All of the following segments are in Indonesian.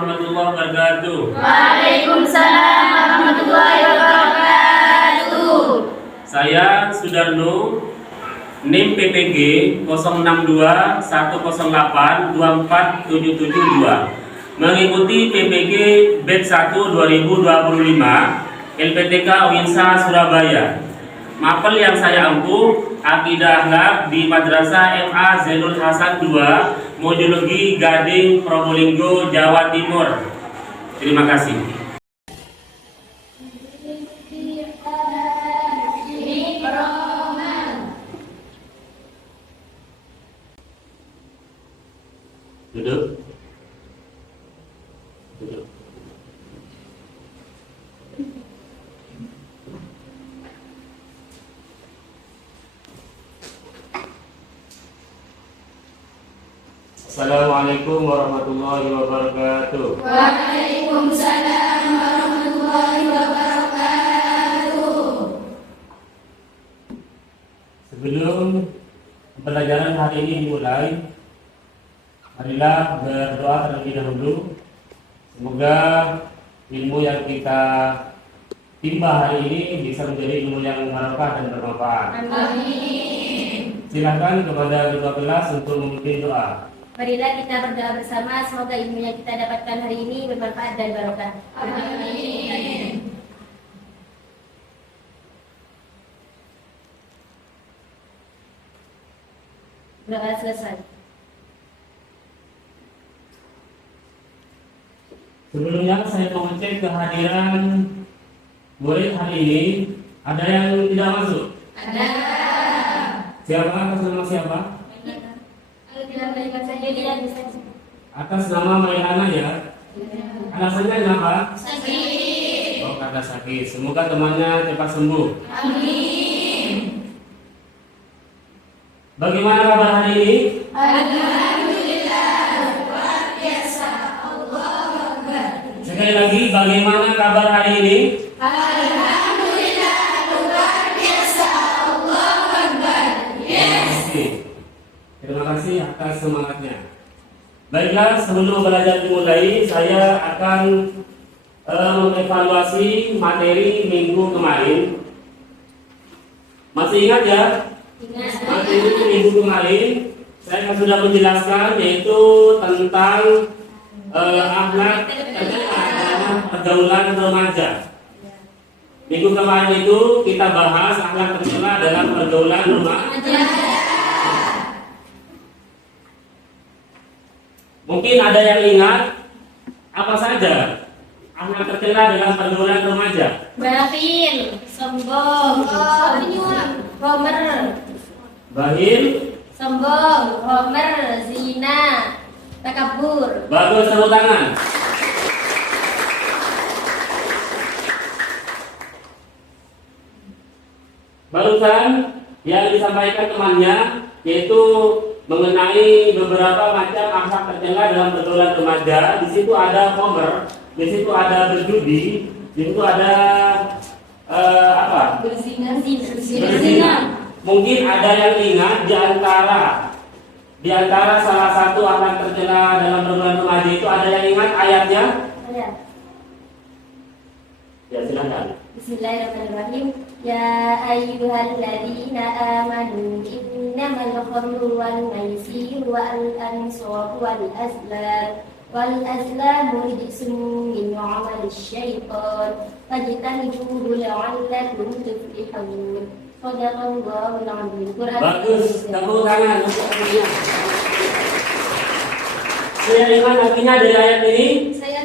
warahmatullahi wabarakatuh. Waalaikumsalam warahmatullahi wabarakatuh. Saya Sudarno, NIM PPG 06201082472, mengikuti PPG Batch 1 2025 LPTK Uinsa Surabaya. Mapel yang saya ampuh Akidah Akhlak di Madrasah MA Zainul Hasan II, Mojologi Gading, Probolinggo, Jawa Timur. Terima kasih. Duduk. Duduk. Assalamualaikum warahmatullahi wabarakatuh. Waalaikumsalam warahmatullahi wabarakatuh. Sebelum pembelajaran hari ini dimulai, marilah berdoa terlebih dahulu. Semoga ilmu yang kita timba hari ini bisa menjadi ilmu yang bermanfaat dan bermanfaat. Amin. Silakan kepada ketua kelas untuk memimpin doa. Marilah kita berdoa bersama, semoga ilmu yang kita dapatkan hari ini bermanfaat dan barokah. Amin. Doa selesai. Sebelumnya saya mau ngecek kehadiran murid hari ini. Ada yang tidak masuk? Ada. Siapa? Atas nama siapa? Kalau tidak berikan saja dia bisa. Atas nama Mailana ya. Alasannya kenapa? Sakit. Oh, karena sakit. Semoga temannya cepat sembuh. Amin. Bagaimana kabar hari ini? Alhamdulillah, luar biasa. Allahu Akbar. Sekali lagi, bagaimana kabar hari ini? Alhamdulillah, luar biasa. Allahu Akbar. Yes. Terima kasih atas semangatnya. Baiklah, sebelum belajar dimulai, saya akan mengevaluasi materi minggu kemarin. Masih ingat ya? Ingat. Materi minggu kemarin saya sudah menjelaskan, yaitu tentang akhlak adalah pergaulan remaja. Minggu kemarin itu kita bahas akhlak tercela dalam pergaulan remaja. Mungkin ada yang ingat apa saja akhlak tercela dalam pergaulan remaja? Bakhil, sombong, homer, Bahil, sombong, homer, zina, takabur. bagus, tepuk tangan. Barusan yang disampaikan temannya yaitu mengenai beberapa macam akhlak tercela dalam pergaulan remaja. Di situ ada homer, di situ ada berjudi, di situ ada apa? Berzina. Berzina. Mungkin ada yang ingat di antara salah satu akhlak tercela dalam pergaulan remaja itu ada yang ingat ayatnya? Ada. Ya, silakan. Bismillahirrahmanirrahim. Ya ayyuhalladzina amanu innamal khamru wal maisir wal ansab wal azlamu rijsun min amalis syaitan fajtanibuhu la'allakum tuflihun. Shadaqallahul azim. Bagus, tepuk tangan untuk artinya. Saya ingat artinya dari ayat ini? Saya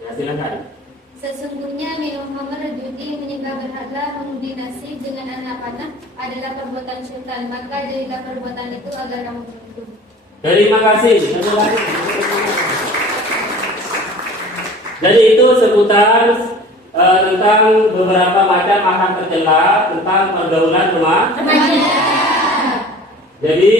Ya, silakan. sesungguhnya minum khamr, judi, menyembah berhala, mengundi nasib dengan anak panah adalah perbuatan syaitan, maka jadilah perbuatan itu agar kamu beruntung. Terima kasih. Jadi itu seputar tentang beberapa macam akhlak tercela tentang pergaulan remaja. Jadi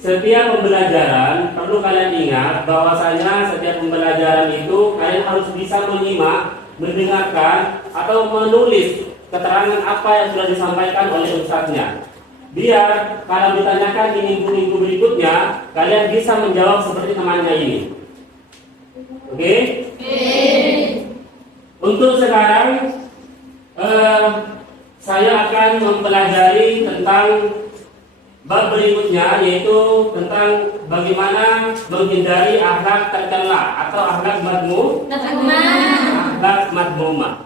setiap pembelajaran perlu kalian ingat bahwasanya setiap pembelajaran itu kalian harus bisa menyimak, mendengarkan atau menulis keterangan apa yang sudah disampaikan oleh ustadznya. Biar kalau ditanyakan di minggu-minggu berikutnya kalian bisa menjawab seperti temannya ini. Oke? Untuk sekarang saya akan mempelajari tentang bab berikutnya, yaitu tentang bagaimana menghindari akhlak tercela atau akhlak madmumah.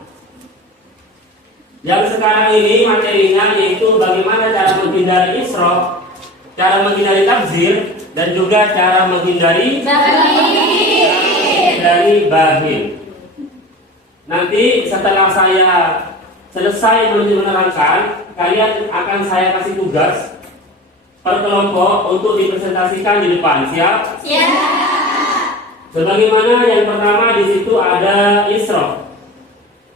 Yang sekarang ini materinya yaitu bagaimana cara menghindari israf, cara menghindari tabzir, dan juga cara menghindari bakhil. Nanti setelah saya selesai menerangkan, kalian akan saya kasih tugas per kelompok untuk dipresentasikan di depan. Siap? Sebagaimana yang pertama di situ ada israf.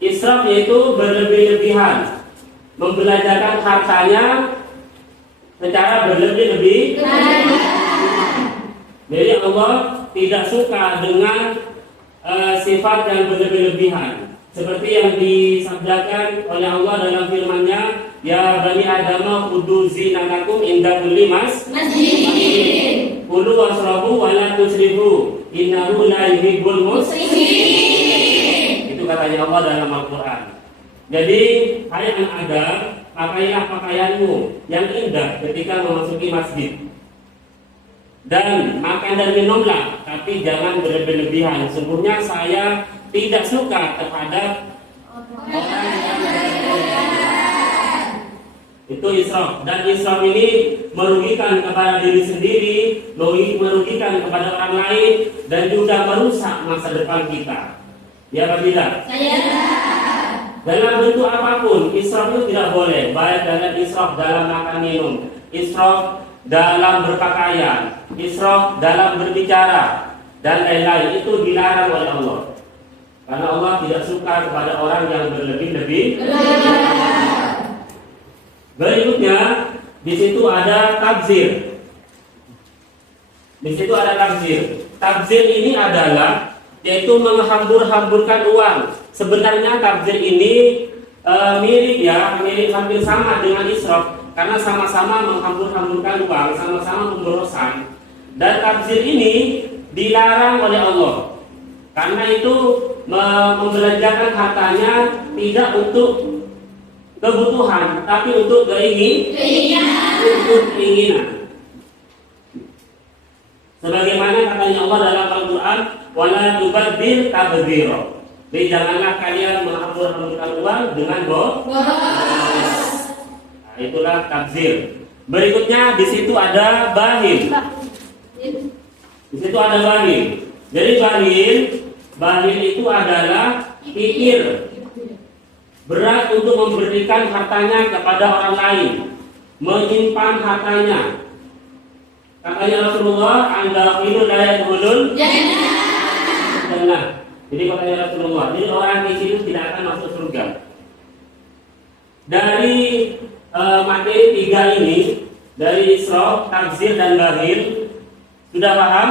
Israf yaitu berlebih-lebihan, membelanjakan hartanya secara berlebih-lebih. Jadi Allah tidak suka dengan sifat yang berlebih-lebihan, seperti yang disabdakan oleh Allah dalam firman-Nya, ya bani Adam khudhu zinatakum inda kulli masjid. Kulu washrabu wa la tusrifu innahu la yuhibbul musrifin. Itu katanya Allah dalam Al-Qur'an. Jadi, hai anak Adam, pakailah pakaianmu yang indah ketika memasuki masjid. Dan makan dan minumlah, tapi jangan berlebihan. Sesungguhnya saya tidak suka terhadap orang yang berlebihan. Itu israf. Dan israf ini merugikan kepada diri sendiri, merugikan kepada orang lain, dan juga merusak masa depan kita. Ya apabila dalam bentuk apapun, israf itu tidak boleh. Baik dalam israf dalam makan minum, israf dalam berpakaian, israf dalam berbicara, dan lain-lain, itu dilarang oleh Allah. Karena Allah tidak suka kepada orang yang berlebih-lebih. Berikutnya, di situ ada tabzir. Tabzir ini adalah yaitu menghambur-hamburkan uang. Sebenarnya tabzir ini mirip hampir sama dengan israf, karena sama-sama menghambur-hamburkan uang, sama-sama pemborosan. Dan tabzir ini dilarang oleh Allah, karena itu membelanjakan hartanya tidak untuk kebutuhan, tapi untuk keinginan. Sebagaimana katanya Allah dalam Al-Quran, wala tubadzir tabdzira. Jadi janganlah kalian menghambur-hamburkan uang dengan boros. Nah, itulah tabzir. Berikutnya di situ ada bakhil. Jadi bakhil itu adalah kikir, berat untuk memberikan hartanya kepada orang lain, menyimpan hartanya. Katanya Rasulullah, anda itu layak hulul jannah. Jadi katanya Rasulullah, jadi orang kikir itu tidak akan masuk surga. Dari materi tiga ini, dari israf, tabzir, dan bakhil, sudah paham?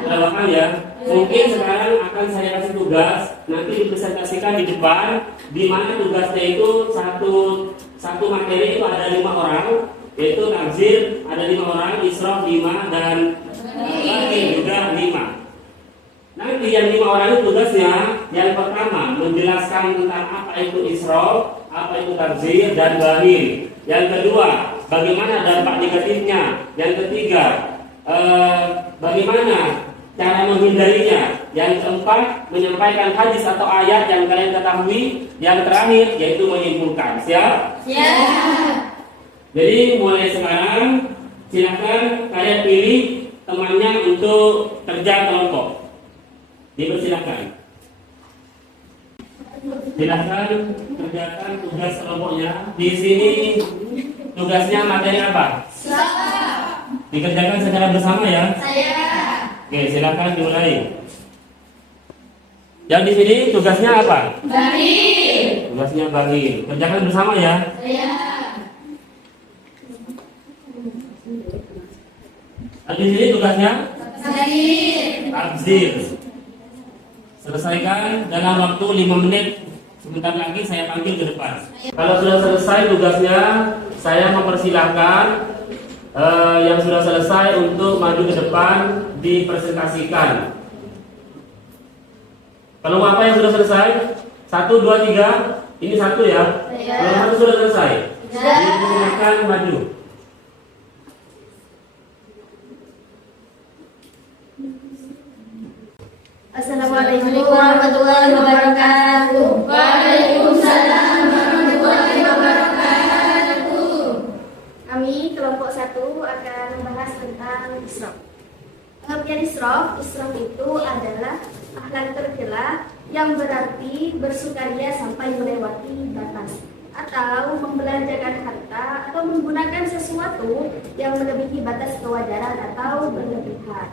Sudah paham ya? Mungkin sekarang akan saya kasih tugas, nanti dipresentasikan di depan, di mana tugasnya itu satu materi itu ada 5 orang, yaitu tabzir ada 5 orang, israf 5, dan bakhil juga 5. Nanti yang 5 orang itu tugasnya, yang pertama menjelaskan tentang apa itu israf, apa itu tabzir, dan bakhil. Yang kedua, bagaimana dampak negatifnya. Yang ketiga, bagaimana cara menghindarinya. Yang keempat, menyampaikan hadis atau ayat yang kalian ketahui. Yang terakhir, yaitu menyimpulkan. Siap? Siap. Jadi mulai sekarang, silakan kalian pilih temannya untuk kerja kelompok. Dipersilakan. Silakan kerjakan tugas kelompoknya. Di sini tugasnya materi apa? Dikerjakan secara bersama ya. Oke, silakan dimulai. Yang di sini tugasnya apa? Bakhil. Tugasnya bakhil. Kerjakan bersama ya. Di sini tugasnya tabzir. Selesaikan dalam waktu 5 menit. Sebentar lagi saya panggil ke depan. Kalau sudah selesai tugasnya, saya mempersilahkan yang sudah selesai untuk maju ke depan dipresentasikan. Kelompok apa yang sudah selesai? 1, 2, 3. Ini 1 ya. Kelompok 1 sudah selesai. Silakan maju. Assalamualaikum warahmatullahi wabarakatuh. Waalaikumsalam warahmatullahi wabarakatuh. Kami kelompok 1 akan membahas tentang israf. Pengertian israf itu adalah akhlak tercela yang berarti bersukaria sampai melewati batas, atau membelanjakan harta atau menggunakan sesuatu yang melebihi batas kewajaran atau berlebihan.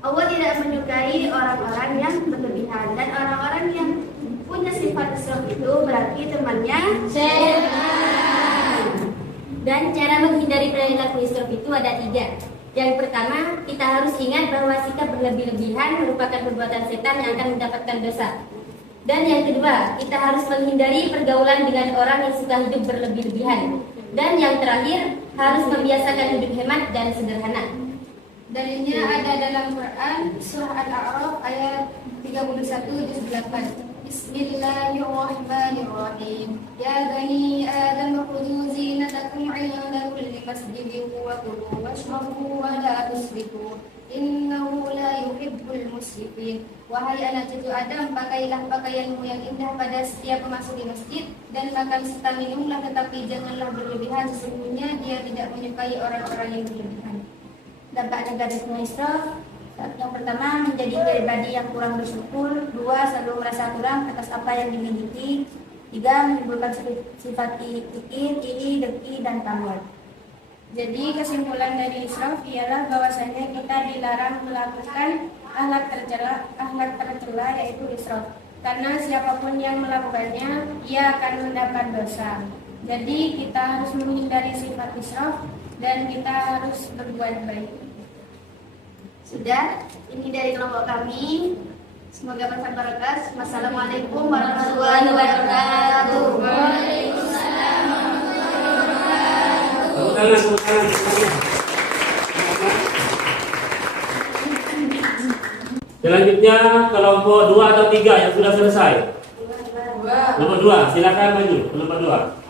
Allah tidak menyukai orang-orang yang berlebihan, dan orang-orang yang punya sifat israf itu berarti temannya setan. Dan cara menghindari perilaku israf itu ada 3. Yang pertama, kita harus ingat bahwa sikap berlebih-lebihan merupakan perbuatan setan yang akan mendapatkan dosa. Dan yang kedua, kita harus menghindari pergaulan dengan orang yang suka hidup berlebih-lebihan. Dan yang terakhir, harus membiasakan hidup hemat dan sederhana. Dalilnya ada dalam Quran surah Al-A'raf ayat 31 juz 8. Bismillahirrahmanirrahim. Ya bani Adam khudhu zinatakum 'inda kulli masjidin wa kulu washrabu wa la tusrifu innahu la yuhibbul musrifin. Wahai anak cucu Adam, pakailah pakaianmu yang indah pada setiap memasuki masjid, dan makan serta minumlah, tetapi janganlah berlebihan, sesungguhnya dia tidak menyukai orang-orang yang berlebihan. Dampak negatifnya israf, yang pertama, menjadi pribadi yang kurang bersyukur. 2, selalu merasa kurang atas apa yang dimiliki. 3, menimbulkan sifat iri, dengki, dan pamor. Jadi kesimpulan dari israf ialah bahwasanya kita dilarang melakukan akhlak tercela yaitu israf. Karena siapapun yang melakukannya, ia akan mendapat dosa. Jadi kita harus menghindari sifat israf dan kita harus berbuat baik. Sudah, ini dari kelompok kami. Semoga bermanfaat berkah. Wassalamualaikum warahmatullahi wabarakatuh. Waalaikumsalam warahmatullahi wabarakatuh. Tepuk tangan. Selanjutnya kelompok 2 atau 3 yang sudah selesai. Kelompok 2, silakan maju. Kelompok 2.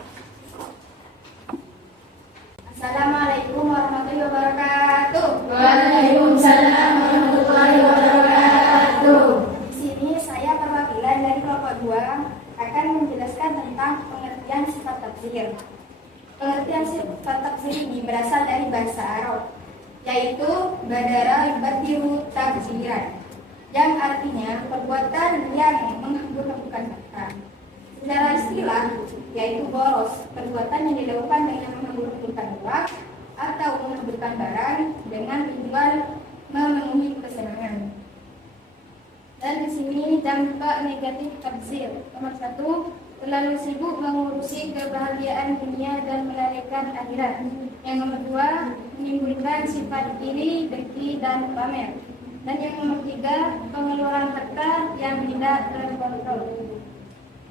Assalamualaikum warahmatullahi wabarakatuh. Waalaikumsalam warahmatullahi wabarakatuh. Di sini saya perwakilan dari kelompok 2 akan menjelaskan tentang pengertian sifat tafsir. Pengertian sifat tafsir ini berasal dari bahasa Arab, yaitu badara yubadiru tabziran, yang artinya perbuatan yang menghambur-hamburkan harta. Secara istilah, yaitu boros, perbuatan yang dilakukan dengan menghambur-hamburkan uang atau menghamburkan barang dengan tujuan memenuhi kesenangan. Dan di sini dampak negatif tabzir. Nomor 1, terlalu sibuk mengurusi kebahagiaan dunia dan melalaikan akhirat. Yang nomor 2, menimbulkan sifat iri, dengki, dan pamer. Dan yang nomor 3, pengeluaran harta yang tidak terkontrol.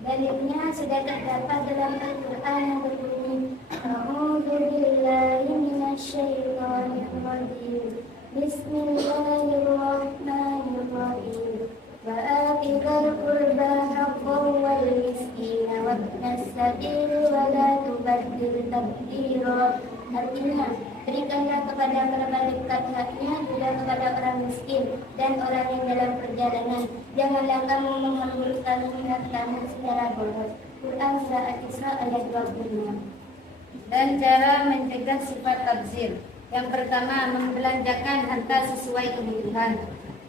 Dalilnya sudah terdapat dalam Al-Quran yang berbunyi A'udzu billahi minasyaitonir rajim. Bismillahirrahmanirrahim. Wa aqidul qurba haqqan wal miskina wa ibnas sabil wa la tubaddil tabdira. Artinya, berikanlah kepada kerabat dekat haknya, juga kepada orang miskin dan orang yang dalam perjalanan. Janganlah kamu menghamburkan hartamu secara boros. Quran Surah Al-Isra ayat 25. Dan cara mencegah sifat tabzir. Yang pertama, membelanjakan harta sesuai kebutuhan.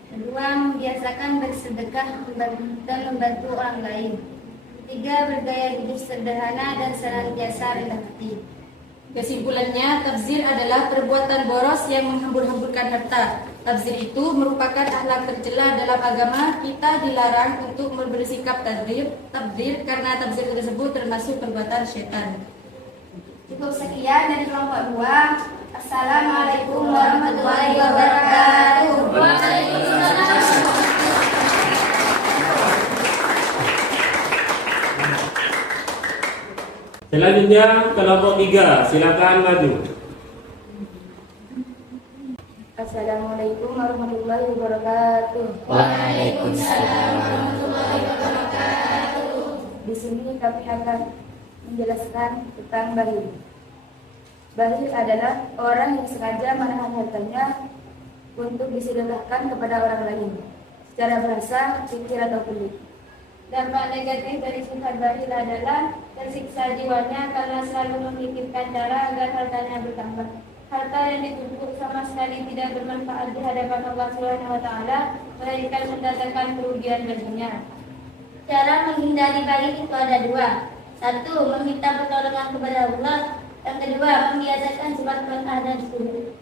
Kedua, membiasakan bersedekah dan membantu orang lain. Ketiga, bergaya hidup sederhana dan senantiasa rendah hati. Kesimpulannya, tabzir adalah perbuatan boros yang menghambur-hamburkan harta. Tabzir itu merupakan akhlak tercela dalam agama. Kita dilarang untuk bersikap tabzir karena tabzir tersebut termasuk perbuatan syaitan. Cukup sekian dari kelompok 2. Assalamualaikum warahmatullahi wabarakatuh. Waalaikumsalam. Selanjutnya kelompok 3, silakan maju. Assalamualaikum warahmatullahi wabarakatuh. Waalaikumsalam warahmatullahi wabarakatuh. kami akan menjelaskan tentang bakhil. Bakhil adalah orang yang sengaja menahan hartanya untuk disedekahkan kepada orang lain secara bahasa, pikir atau pelit. Dampak negatif dari sifat bakhil adalah tersiksa jiwanya karena selalu memikirkan cara agar hartanya bertambah. Harta yang ditumpuk sama sekali tidak bermanfaat di hadapan Allah Subhanahu wa taala, melainkan mendatangkan kerugian baginya. Cara menghindari bakhil itu ada dua. Satu, meminta pertolongan kepada Allah. Yang kedua, membiasakan sifat qanaah dan syukur.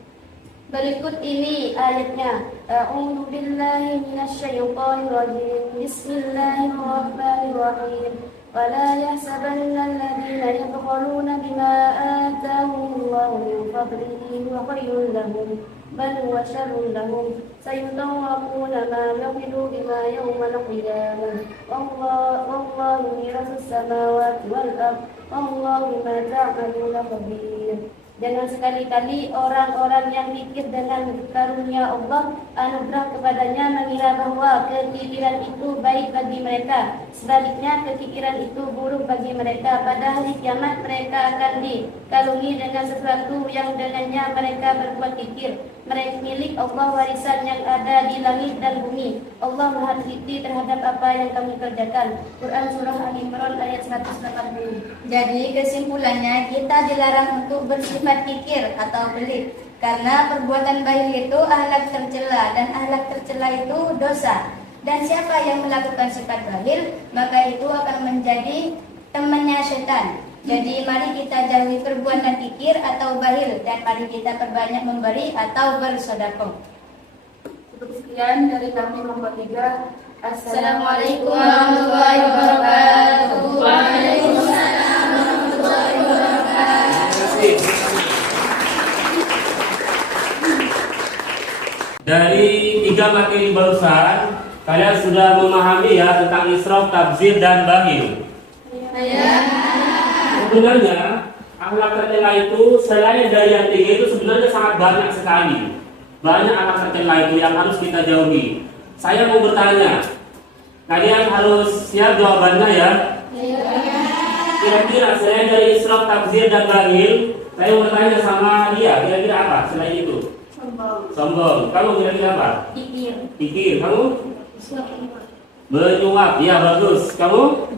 Berikut ini ayatnya. A'udzu billahi minasyaitonir rajim. Bismillahirrahmanirrahim. Wa la yahsabanna alladziina yabkhaluna bima aataahumullahu min fadlihi wa khayrun lahum bal huwa syarrun lahum sayutawwaquna ma bakhilu bima yawmal qiyamah wallahu mirasus samawati wal ardh wallahu bima ta'maluna khabir. Jangan sekali-kali orang-orang yang mikir dengan karunia Allah anugerah kepadanya mengira bahwa kekikiran itu baik bagi mereka. Sebaliknya kekikiran itu buruk bagi mereka. Pada hari kiamat mereka akan dikalungi dengan sesuatu yang dengannya mereka berbuat kikir. Mereka milik Allah warisan yang ada di langit dan bumi. Allah Maha teliti terhadap apa yang kami kerjakan. Quran Surah Al-Imran ayat 180. Jadi kesimpulannya kita dilarang untuk bersifat kikir atau pelit karena perbuatan baik itu akhlak tercela dan akhlak tercela itu dosa. Dan siapa yang melakukan sifat bakhil maka itu akan menjadi temannya setan. Jadi mari kita jauhi perbuatan kikir atau bakhil dan mari kita perbanyak memberi atau bersedekah. Cukup sekian dari kami kelompok 3. Assalamualaikum warahmatullahi wabarakatuh. Waalaikumsalam warahmatullahi wabarakatuh. Dari 3 materi barusan, kalian sudah memahami ya tentang israf, tabzir, dan bakhil. Sebenarnya akhlak tercela itu selain dari yang 3 itu sebenarnya sangat banyak sekali. Banyak akhlak tercela itu yang harus kita jauhi. Saya mau bertanya, kalian harus siap jawabannya ya? Kira-kira selain dari israf, tabzir, dan bakhil, saya mau bertanya sama dia, kira-kira apa selain itu? Sombong. Kamu kira-kira apa? Kikir. Kamu? Menyuap. Ya, bagus. Kamu?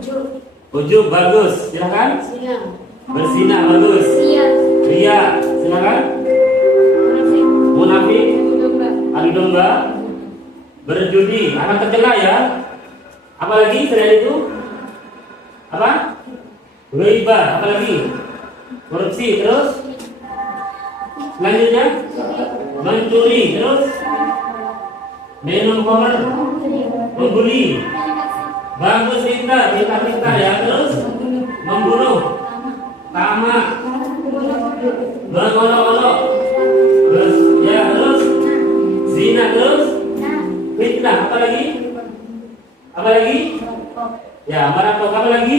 Ujub. Bagus. Silakan. Berzina. Bagus. Ria. Silakan. Munafik. Adu domba. Berjudi. Anak tercela ya. Apa lagi selain itu? Apa? Ghibah. Apa lagi? Korupsi. Terus? Selanjutnya? Mencuri. Terus? Minum khamr. Membuli. Bagus pintar ya. Terus? Membunuh. Tamak. Mengolok-olok. Terus? Ya, terus? Zina. Terus? Fitnah. Apa lagi? Apa lagi? Ya, merampok. Apa lagi?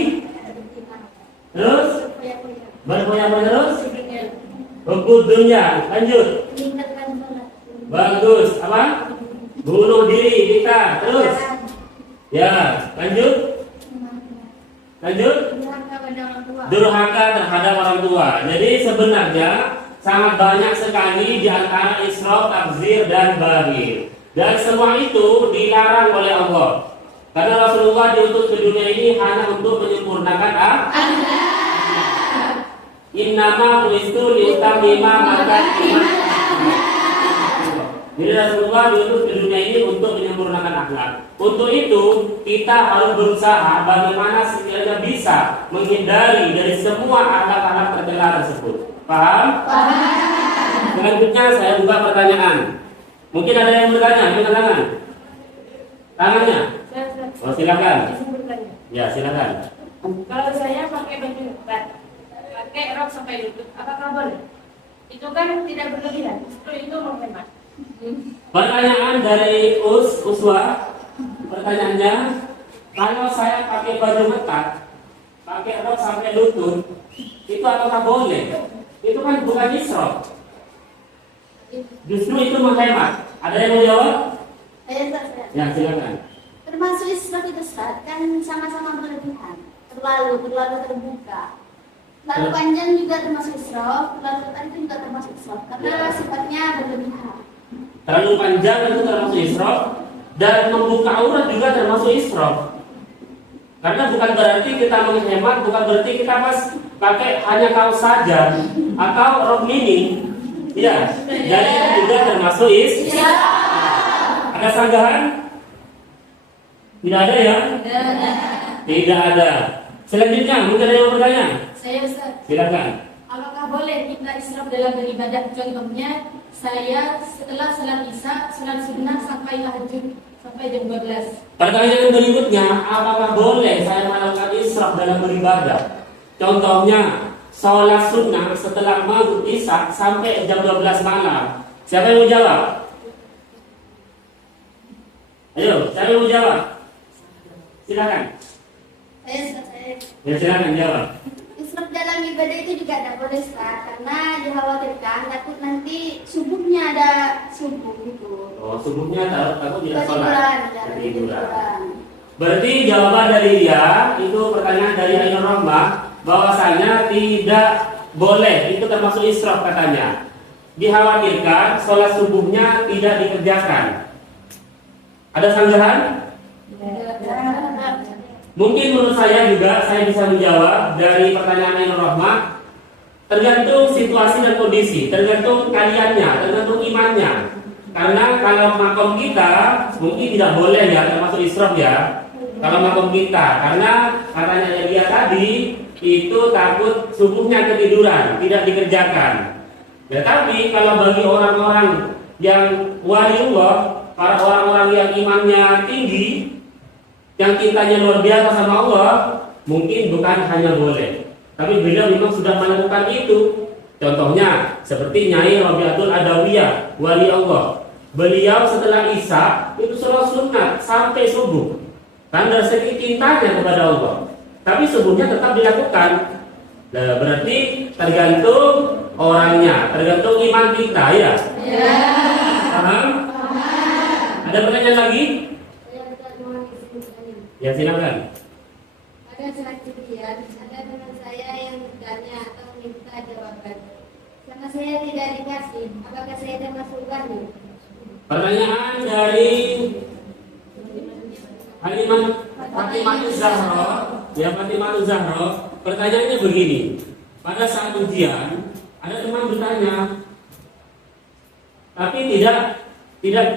Terus? Berfoya-foya. Terus? Rebut dunia. Lanjut. Bagus. Apa? Bunuh diri kita. Terus? Ya, lanjut. Durhaka terhadap orang tua. Jadi sebenarnya sangat banyak sekali di antara israf, tabzir, dan bakhil. Dan semua itu dilarang oleh Allah. Karena Rasulullah diutus ke dunia ini hanya untuk menyempurnakan Innama bu'istu liutammima makarim. Jadi Rasulullah diutus ke dunia ini untuk menyempurnakan akhlak. Untuk itu kita harus berusaha bagaimana sekiranya bisa menghindari dari semua akhlak-akhlak tercela tersebut. Paham? Paham. Selanjutnya saya buka pertanyaan. Mungkin ada yang bertanya, angkat tangan. Tangannya. Oh, silakan. Ya, silakan. Kalau saya pakai baju lebat, pakai rok sampai lutut, apakah boleh? Itu kan tidak berlebihan, justru itu menghemat. Pertanyaan dari Uswa. Pertanyaannya, kalau saya pakai baju ketat, pakai rok sampai lutut, itu apakah boleh? Itu kan bukan israf. Justru itu menghemat. Ada yang mau jawab? Saya Ya, silakan. termasuk israf itu Ustaz, kan sama-sama berlebihan. terlalu terbuka. Terlalu panjang juga termasuk israf, terlalu lebar itu juga termasuk israf karena sifatnya berlebihan. Terlalu panjang itu termasuk israf, dan membuka aurat juga termasuk israf. Karena bukan berarti kita menghemat, bukan berarti kita pas pakai hanya kaos saja atau rok mini. Ya, jadi itu juga termasuk israf. Ada sanggahan? Tidak ada ya? Tidak ada. Selanjutnya, mungkin ada yang bertanya? Saya Ustaz, Silakan. apakah boleh kita israf dalam beribadah? Contohnya, saya setelah salat isya, salat sunnah sampai tahajud sampai jam 12. Pertanyaan berikutnya, apakah boleh saya melakukan israf dalam beribadah? Contohnya, sholat sunnah setelah maghrib isya sampai jam 12 malam. Siapa yang mau jawab? Ayo, siapa yang mau jawab? Silakan. Saya Ya, silakan jawab. israf dalam ibadah itu juga tidak boleh Ustaz, karena dikhawatirkan takut nanti subuhnya ada subuh gitu. Oh, subuhnya takut tidak Ketiduran, sholat. ketiduran. Berarti jawaban dari dia itu pertanyaan dari Ainur Rahmah bahwasanya tidak boleh, itu termasuk israf katanya. Dikhawatirkan sholat subuhnya tidak dikerjakan. Ada sanggahan? Mungkin menurut saya juga saya bisa menjawab dari pertanyaan Ainur Rahmah. Tergantung situasi dan kondisi, tergantung kaliannya, tergantung imannya. Karena kalau makom kita mungkin tidak boleh ya, termasuk israf ya. Kalau makom kita, karena katanya dia tadi itu takut subuhnya ketiduran, tidak dikerjakan. Ya, tapi kalau bagi orang-orang yang waliullah, para orang-orang yang imannya tinggi, yang cintanya luar biasa sama Allah, mungkin bukan hanya boleh, tapi beliau memang sudah melakukan itu. Contohnya seperti Nyai Rabiatul Adawiyah, wali Allah. Beliau setelah isya itu sholat sunat sampai subuh, kan dari segi cintanya kepada Allah. Tapi subuhnya tetap dilakukan. Nah, berarti tergantung orangnya, tergantung iman kita ya. Paham? Ada pertanyaan lagi? Ya, silakan. Ada surat kejadian, ada teman saya yang bertanya atau meminta jawaban. Karena saya tidak dikasih, apakah saya termasuk wali? Pertanyaan dari Fatimah Zahra. Ya, Fatimah Zahra. Pertanyaannya begini. Pada saat ujian ada teman bertanya, tapi tidak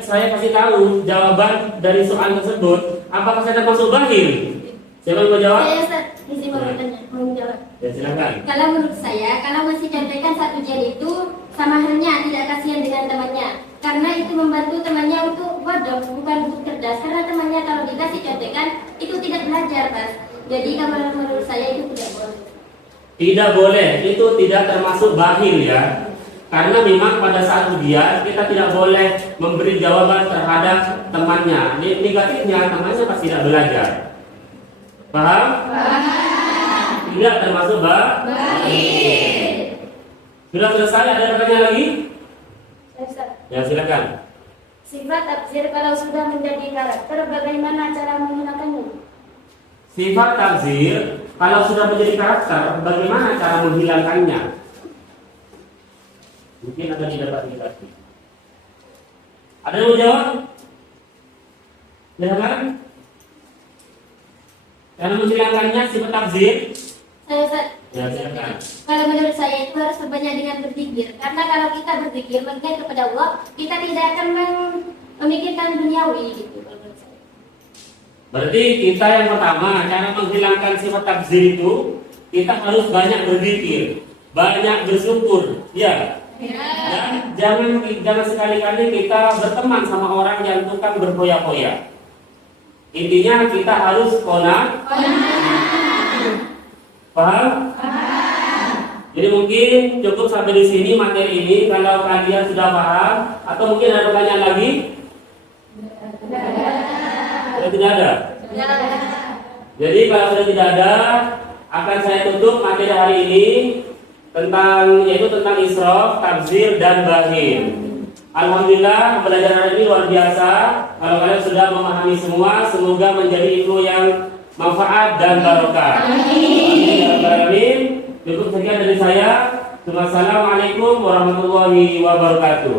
saya kasih tahu jawaban dari soal tersebut. Apakah saya termasuk bakhil? Siapa yang mau jawab? Saya Ustaz, izin mau bertanya, mau menjawab. Ya, silakan. Kalau menurut saya, kalau masih contekan saat ujian itu sama halnya tidak kasihan dengan temannya. Karena itu membantu temannya untuk bodoh, bukan untuk cerdas. Karena temannya kalau dikasih contekan, itu tidak belajar, Mas. Jadi kalau menurut saya itu tidak boleh. Tidak boleh, itu tidak termasuk bakhil ya. Karena memang pada saat ujian kita tidak boleh memberi jawaban terhadap temannya. Negatifnya temannya pasti tidak belajar. Paham? Tidak termasuk bakhil. Sudah selesai, ada pertanyaan lagi? Ustaz, Ya, silakan. sifat tafsir kalau sudah menjadi karakter, bagaimana cara menggunakannya? Sifat takzir kalau sudah menjadi karakter, bagaimana cara menghilangkannya? Mungkin ada di dapat dilatih. Ada yang mau jawab? Silakan. Cara menghilangkannya sifat takzir. Saya Ustaz, Ya, silakan. kalau menurut saya itu harus berbanyak dengan berzikir. Karena kalau kita berzikir mengingat kepada Allah, kita tidak akan memikirkan duniawi gitu. Kalau menurut saya. Berarti kita yang pertama, cara menghilangkan sifat takzir itu kita harus banyak berzikir, banyak bersyukur, ya. Dan jangan sekali-kali kita berteman sama orang yang tukang berfoya-foya. Intinya kita harus qanaah. Paham? Jadi mungkin cukup sampai di sini materi ini. Kalau kalian sudah paham, atau mungkin ada pertanyaan lagi? Tidak ada. Jadi kalau sudah tidak ada, akan saya tutup materi hari ini yaitu tentang israf, takzir, dan bakhil. Alhamdulillah pembelajaran ini luar biasa. Kalau kalian sudah memahami semua, semoga menjadi ilmu yang manfaat dan barokah. Amin ya rabbal alamin. Cukup sekian dari saya. Wassalamualaikum warahmatullahi wabarakatuh.